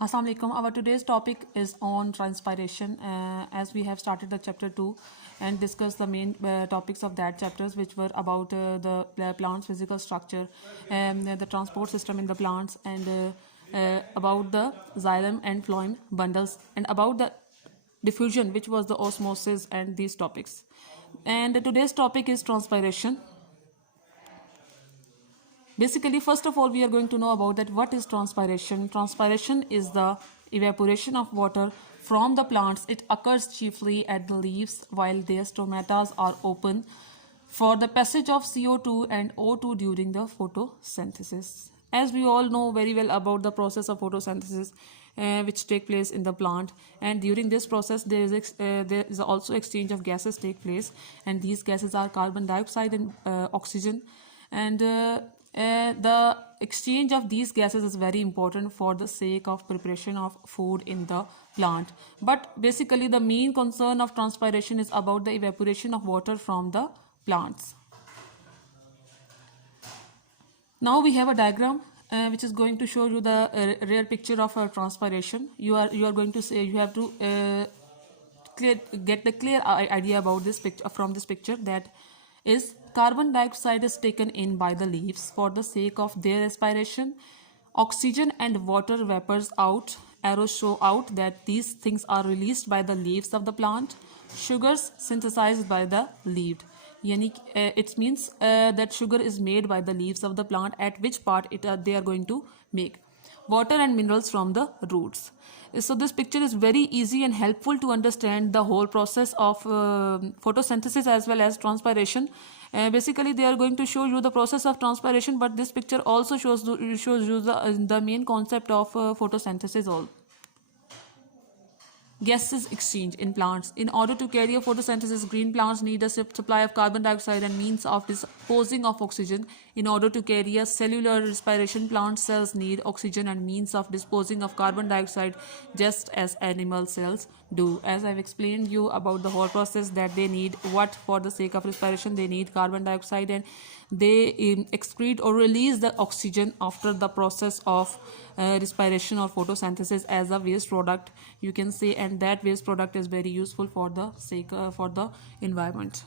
Assalamu alaikum. Our today's topic is on transpiration. As we have started the chapter 2 and discussed the main topics of that chapters, which were about the plant's physical structure, the transport system in the plants, and about the xylem and phloem bundles, and about the diffusion, which was the osmosis, and these topics. And today's topic is transpiration. Basically, first of all, we are going to know about that what is transpiration. Transpiration is the evaporation of water from the plants. It occurs chiefly at the leaves while their stomata are open for the passage of CO2 and O2 during the photosynthesis. As we all know very well about the process of photosynthesis, which take place in the plant, and during this process there is also exchange of gases take place, and these gases are carbon dioxide and oxygen, and the exchange of these gases is very important for the sake of preparation of food in the plant. But basically the main concern of transpiration is about the evaporation of water from the plants. Now we have a diagram which is going to show you the real picture of transpiration. You are going to say, you have to get the clear idea about this picture from this picture, that is carbon dioxide is taken in by the leaves for the sake of their respiration. Oxygen and water vapors out, arrows show out that these things are released by the leaves of the plant. Sugars synthesized by the leaf. It means that sugar is made by the leaves of the plant, at which part they are going to make. Water and minerals from the roots. So this picture is very easy and helpful to understand the whole process of photosynthesis as well as transpiration. Basically they are going to show you the process of transpiration, but this picture also shows you the main concept of photosynthesis all. Gases exchange in plants. In order to carry a photosynthesis, green plants need a supply of carbon dioxide and means of disposing of oxygen. In order to carry a cellular respiration, plant cells need oxygen and means of disposing of carbon dioxide, just as animal cells do. As I've explained you about the whole process, that they need what for the sake of respiration, they need carbon dioxide, and they excrete or release the oxygen after the process of respiration or photosynthesis as a waste product, you can say, and that waste product is very useful for the sake for the environment.